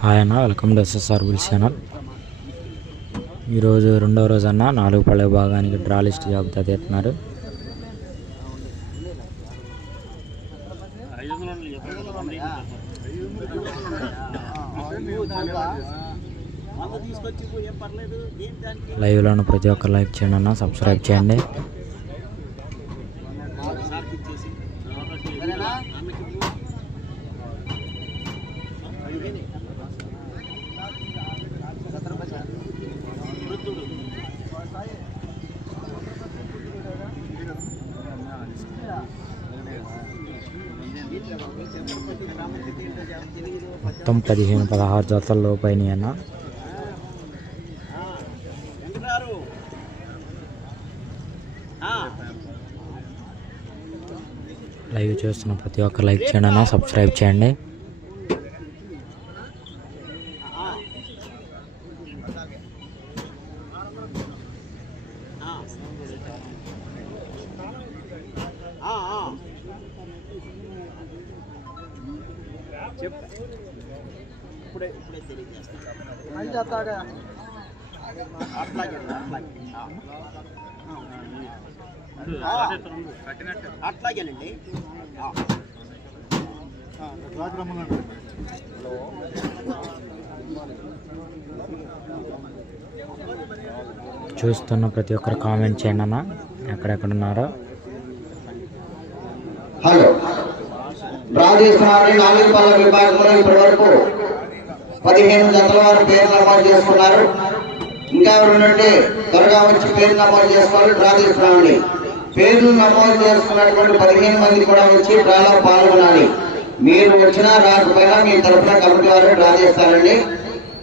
Hi అన్న welcome to SSR will channel ఈరోజు రెండవ రోజు అన్న నాలుగు పళ్ళ భాగానికి డ్రా లిస్ట్ జాబితా తీస్తున్నారు. లైవ్లో ప్రతి ఒక్కరు లైక్ చేయండి అన్న సబ్స్క్రైబ్ చేయండి. మొత్తం పదిహేను పదహారు జతల్లో పైన అన్న. లైవ్ చేస్తున్న ప్రతి ఒక్క లైక్ చేయండి అన్న సబ్స్క్రైబ్ చేయండి. ఇప్పుడే ఇప్పుడే తెలియజేస్తాను. అట్లాగే అట్లాగేనండి. చూస్తున్న ప్రతి ఒక్కరు కామెంట్ చేయండి అన్న. ఎక్కడెక్కడ ఉన్నారో హలో రాజేశ్వరి నాలుగు పళ్ళ విభాగంలో ఇప్పటి వరకు పదిహేను జతల వారు పేరు నమోదు చేసుకున్నారు. ఇంకా ఎవరుంటే త్వరగా వచ్చి పేరు నమోదు చేసుకోవాలి డ్రా రాజేశ్వరాన్ని పేర్లు నమోదు చేసుకున్నటువంటి పదిహేను మంది కూడా వచ్చి డ్రాలో పాల్గొనాలి. మీరు వచ్చినా రాకపోయినా మీ తరఫున కమిటీ వారు డ్రా చేస్తారండి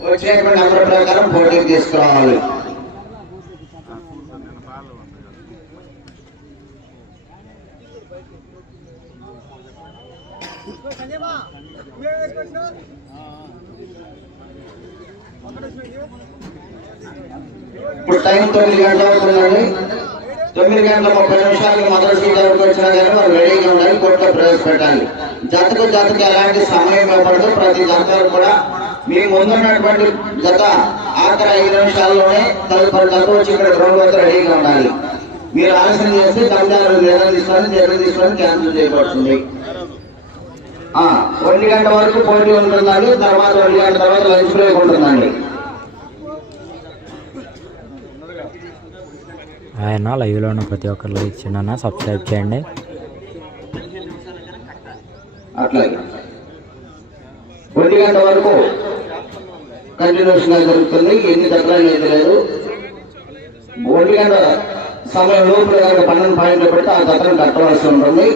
వచ్చేటువంటి నెంబర్ ప్రకారం పోటీకి తీసుకురావాలి. ఇప్పుడు టైం తొమ్మిది గంటల అవుతుందండి తొమ్మిది గంటల ముప్పై నిమిషాలు మొదటి సీట్ వచ్చినా కానీ వారు రెడీగా ఉండాలి కోర్టులో ప్రవేశపెట్టాలి. జతకు జతకు ఎలాంటి సమయం ఇవ్వబడదు. ప్రతి జత కూడా మీ ముందున్నటువంటి జత ఆఖరి ఐదు నిమిషాల్లోనే తదుపరి జత వచ్చి ఇక్కడ గ్రౌండ్ వద్ద రెడీగా ఉండాలి. మీరు ఆలస్యం చేస్తే తమిళనాడు నిర్ణయం తీసుకొని నిర్ణయం తీసుకొని క్యాన్సిల్ చేయబడుతుంది. ఒంటి గంట వరకు పోటీ ఉంటుందండి తర్వాత ఒంటి గంట తర్వాత లంచ్ బ్రేక్ ఉంటుందండి. ఆయన లైవ్లో ఉన్న ప్రతి ఒక్కరు లైక్ చేయండి అన్న సబ్స్క్రైబ్ చేయండి. అట్లాగే. ఒంటి గంట వరకు కంటిన్యూస్గా జరుగుతుంది ఎన్ని దగ్గర అనేది లేదు ఒంటి గంట సమయం లోపల కనుక పన్నెండు పాయింట్లు పెడితే ఆ దగ్గర కట్టవలసి ఉంటుంది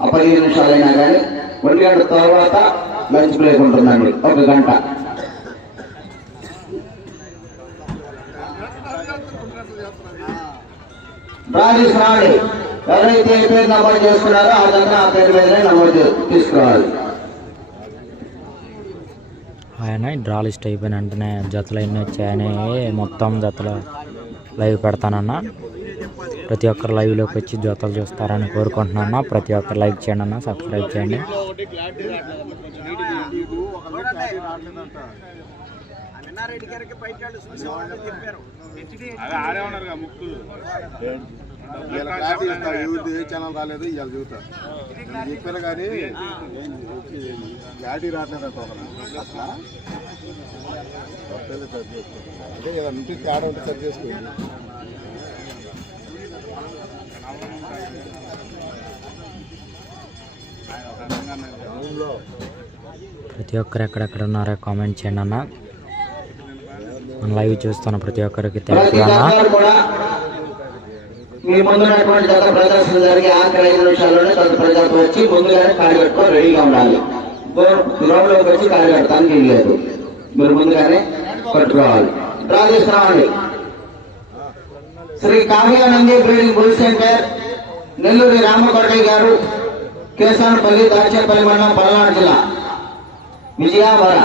ఆ పదిహేను నిమిషాలైనా కానీ. ఒంటి గంట తర్వాత లంచ్ బ్రేక్ ఉంటుందండి. ఒక గంట. రాజేశ్వరాన్ని ఎవరైతే ఏ పేరు నమోదు చేసుకున్నారో ఆ దగ్గర ఆ పేరు మీదనే నమోదు తీసుకురావాలి ఆయన డ్రా లిస్ట్ అయిపోయిన వెంటనే జతలు ఎన్ని వచ్చాయని మొత్తం జతలు లైవ్ పెడతానన్నా. ప్రతి ఒక్కరు లైవ్లోకి వచ్చి జోతలు చూస్తారని కోరుకుంటున్నాను. ప్రతి ఒక్కరు లైక్ చేయండి అన్న సబ్స్క్రైబ్ చేయండి. చెప్పారు ఛానల్ రాలేదు ఇవాళ కానీ యాటీ రావట్లేదు అట్లా అదే కదా తేడా ఉంటే సరి చేసుకోండి ప్రతి ఒక్కరు ఎక్కడెక్కడ ఉన్నారో కామెంట్ చేయండి అన్న. మన లైవ్ చూస్తున్న ప్రతి ఒక్కరికి థ్యాంక్ యూ అన్న. మీ ముందున్నటువంటి జత ప్రదర్శన జరిగే ఆఖరి ఐదు నిమిషాల్లోనే తదుపరి జత వచ్చి ముందుగానే కాడి పెట్టుకొని రెడీగా ఉండాలి. గ్రౌండ్లోకి వచ్చి కాడి లేదు. మీరు ముందుగానే పట్టుకోవాలి draw తీసుకురావండి Sri Kavyanandi breeding bull centre Nelluri Ramakondaiah garu Kesanapalli Dachepalli మండలం పల్నాడు జిల్లా. విజయవాడ.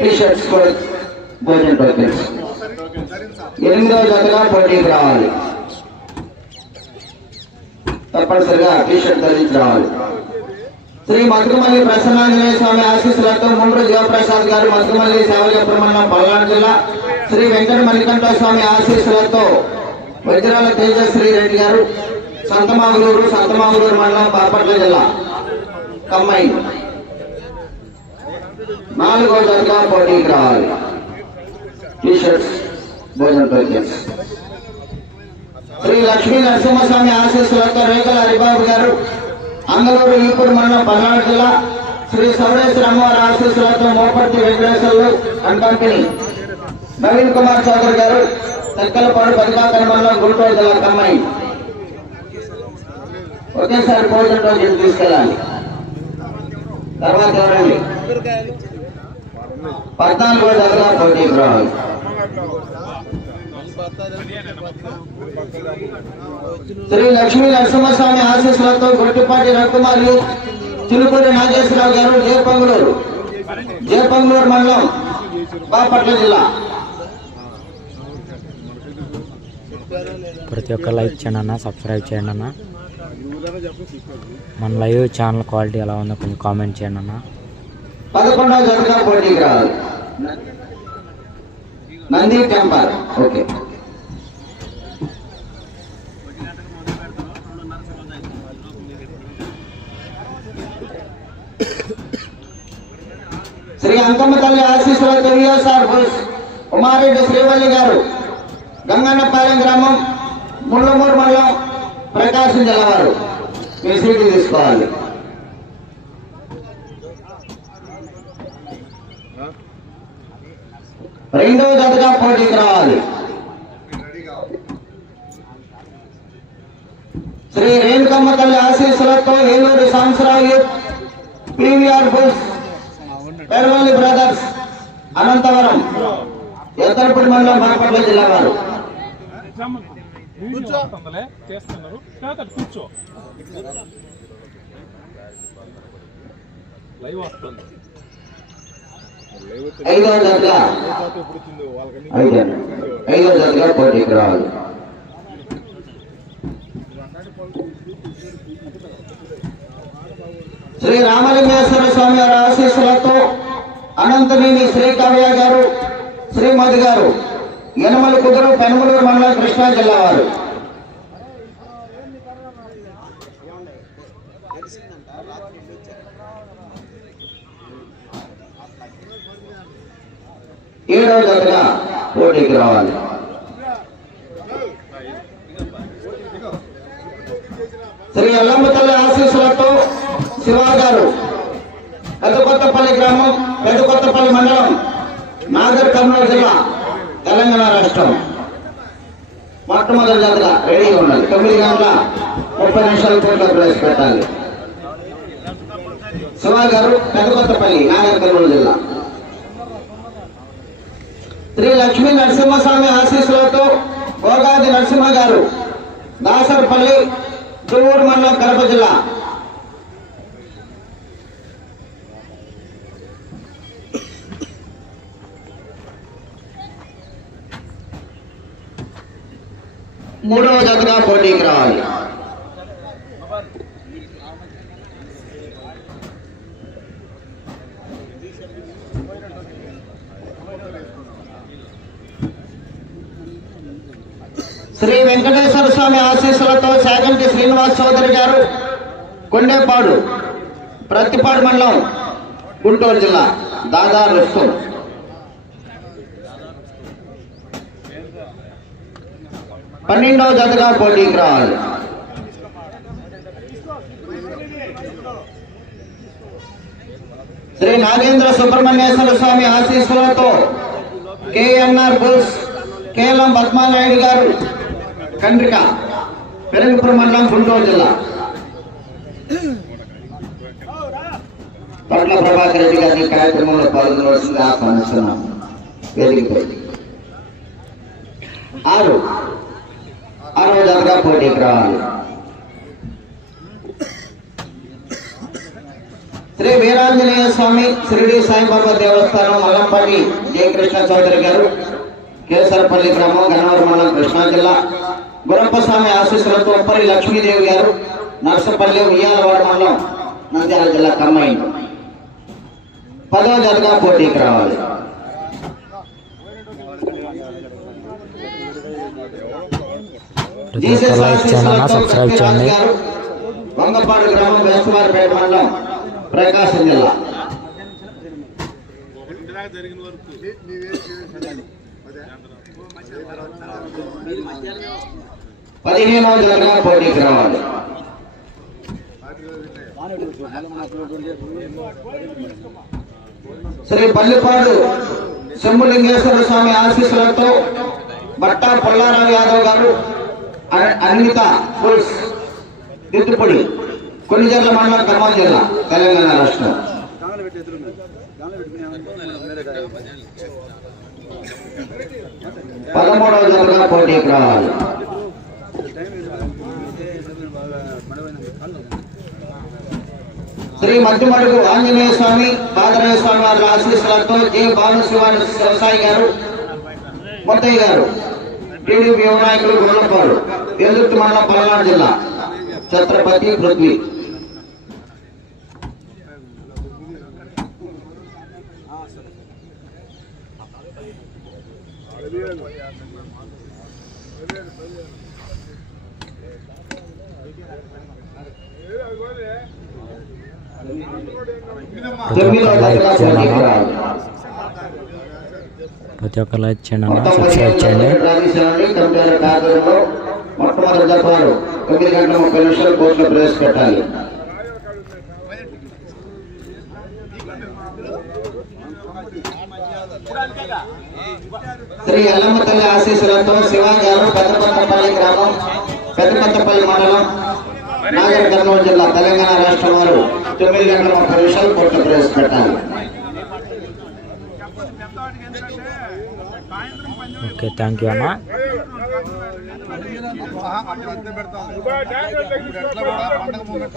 టీ భోజన టోకెన్స్ ఎనిమిదవ జతగా పోటీకి రావాలి. తప్పనిసరిగా టీషర్ట్ ధరించి రావాలి. శ్రీ మధుమల్లి ప్రసన్నాంజనేయ స్వామి ఆశీస్సులతో ముండ్రు జీవప్రసాద్ గారు మధుమల్లి సేవల మండలం పల్నాడు జిల్లా. శ్రీ వెంకట మల్లికంఠ స్వామి ఆశీస్సులతో వజ్రాల తేజశ్రీ రెడ్డి గారు సంతమాగులూరు సంతమాగులూరు మండలం బాపట్ల జిల్లా కమ్మాయి నాలుగో జతగా పోటీకి రావాలి టీషర్ట్స్ భోజన టోకెన్స్ శ్రీ లక్ష్మీ నరసింహస్వామి ఆశీస్సులతో రేఖల హరిబాబు గారు అంగలూరు ఈపూరు మండలం పల్నాడు జిల్లా శ్రీ సౌరేశ్వర అమ్మవారి ఆశీస్సులతో మోపర్తి వెంకటేశ్వర్లు అండ్ కంపెనీ. నవీన్ కుమార్ చౌదరి గారు తెక్కలపాడు పదికాకర మండలం గుంటూరు జిల్లా కమ్మాయి ఒకేసారి భోజన టోకెన్ తీసుకెళ్ళాలి. తర్వాత ఎవరండి? పద్నాలుగు జతగా పోటీకి రావాలి శ్రీ లక్ష్మీ నరసింహస్వామి ఆశీస్సులతో గుట్టిపాటి రఘుకుమారి చిలుకూరి నాగేశ్వరరావు గారు జయపంగులూరు. జయపంగులూరు మండలం బాపట్ల జిల్లా. ప్రతి ఒక్క లైక్ చేయండి అన్న సబ్స్క్రైబ్ చేయండి అన్న. మన లైవ్ ఛానల్ క్వాలిటీ ఎలా ఉందో కొంచెం కామెంట్ చేయండి అన్న. నంది టెంపర్. ఓకే. శ్రీ అంకమ్మ తల్లి ఆశీస్సులతో విఎస్ఆర్ సార్ ఉమారెడ్డి శ్రీవల్లి గారు. గంగన్నపాలెం గ్రామం. ముళ్ళమూరు మండలం ప్రకాశం జిల్లావారు వారు సీట్లు తీసుకోవాలి. రెండవ జతగా పోటీకి రావాలి. శ్రీ రేణుకమ్మ తల్లి ఆశీస్సులతో ఏలూరు సంవత్సరాలు PVR bulls Pervalli brothers Anantavaram Ettarapudi మండలం బాపట్ల జిల్లా వారు. కూర్చో. చేస్తున్నారు. తర్వాత కూర్చో. లైవ్ వస్తుంది. ఐదు పోటీకి రావాలి. శ్రీ రామలింగేశ్వర స్వామి వారి ఆశీస్సులతో అనంతనేని శ్రీ కావ్య గారు శ్రీమతి గారు యనమల కుదురు పెనుమలూరు మండలం కృష్ణా జిల్లా వారు. ఏడవ జతగా పోటీకి రావాలి. శ్రీ అల్లమ్మ తల్లి ఆశీస్సులతో శివ గారు పెద్దకొత్తపల్లి గ్రామం పెద్దకొత్తపల్లి మండలం నాగర్ కర్నూలు జిల్లా. తెలంగాణ రాష్ట్రం మొట్టమొదటి జతగా రెడీగా ఉండాలి తొమ్మిది గంటల ముప్పై నిమిషాల కోట్ల ప్రవేశపెట్టాలి. శివ గారు పెద్దకొత్తపల్లి నాగర్ కర్నూలు జిల్లా. శ్రీ లక్ష్మీ నరసింహస్వామి ఆశీస్సులతో గోగాది నరసింహ గారు దాసరపల్లి తుళ్ళూరు మండలం కడప జిల్లా. మూడవ జతగా పోటీకి రావాలి. శ్రీ వెంకటేశ్వర స్వామి ఆశీస్సులతో శాగంటి శ్రీనివాస్ చౌదరి గారు కొండేపాడు ప్రతిపాడు మండలం గుంటూరు జిల్లా దాదా రుస్తు పన్నెండవ జతగా పోటీకి రావాలి శ్రీ నాగేంద్ర సుబ్రహ్మణ్యేశ్వర స్వామి ఆశీస్సులతో కేఎన్ఆర్ బుల్స్ కేలం పద్మానాయుడు గారు కండ్రిక పెరుగుపురం మండలం గుంటూరు జిల్లా. పట్ల ప్రభాకర్ రెడ్డి గారిని కార్యక్రమంలో పాల్గొనవలసింది ఆహ్వానిస్తున్నాం వేదికపై. ఆరు. ఆరవ జతగా పోటీకి రావాలి. శ్రీ వీరాంజనేయ స్వామి షిరిడి సాయిబాబా దేవస్థానం మల్లంపాటి జయకృష్ణ చౌదరి గారు కేసరపల్లి గ్రామం గన్నవరం మండలం కృష్ణా జిల్లా. గురంపస్వామి ఆశీస్సులతో ఉప్పరి లక్ష్మీదేవి గారు నర్సపల్లి ఉయ్యాలవాడ మండలం నంద్యాల జిల్లా కమ్మాయి పదవ జతగా పోటీకి రావాలి. ప్రతి ఒక్కరు లైక్ అన్న సబ్స్క్రైబ్ చేయండి. వంగపాడు గ్రామం వేసవారిపేట మండలం ప్రకాశం జిల్లా. జరిగిన వరకు పదిహేనవ జతగా పోటీకి రావాలి శ్రీ పల్లిపాడు శంభులింగేశ్వర స్వామి ఆశీస్సులతో బట్టా పుల్లారావు యాదవ్ గారు అ- అన్విత ఫుల్స్ కొన్ని జిల్లా మండలం ఖమ్మం జిల్లా తెలంగాణ రాష్ట్రం. పదమూడవ జతగా పోటీకి రావాలి శ్రీ మధ్యమడుగు ఆంజనేయ స్వామి బాదరాయ స్వామి వారి ఆశీస్సులతో జే భానుశివాని వ్యవసాయి గారు మొత్తయ్య గారు టీడీపీ యువ నాయకులు గుర్లపాడు ఎల్లుర్తి మండలం పల్నాడు జిల్లా ఛత్రపతి పృథ్వీ ప్రతి ప్రతి ఒక్కరు లైక్ చేయండి అన్న సబ్స్క్రైబ్ చేయండి. మొట్టమొదటి తొమ్మిది గంటల ముప్పై నిమిషాలు కోర్టులో ప్రవేశపెట్టాలి శ్రీ ఎల్లమ్మ తల్లి ఆశీస్సులతో శివ గారు పెద్దకొత్తపల్లి గ్రామం పెద్దకొత్తపల్లి మండలం నాగర్ కర్నూలు జిల్లా తెలంగాణ రాష్ట్రం వారు తొమ్మిది గంటల ముప్పై నిమిషాలు కోర్టులో ప్రవేశపెట్టాలి. ఓకే థ్యాంక్ యూ అన్న అక్కడ అంతే పెడతాం ఇప్పుడు ఎట్లా కూడా పండగ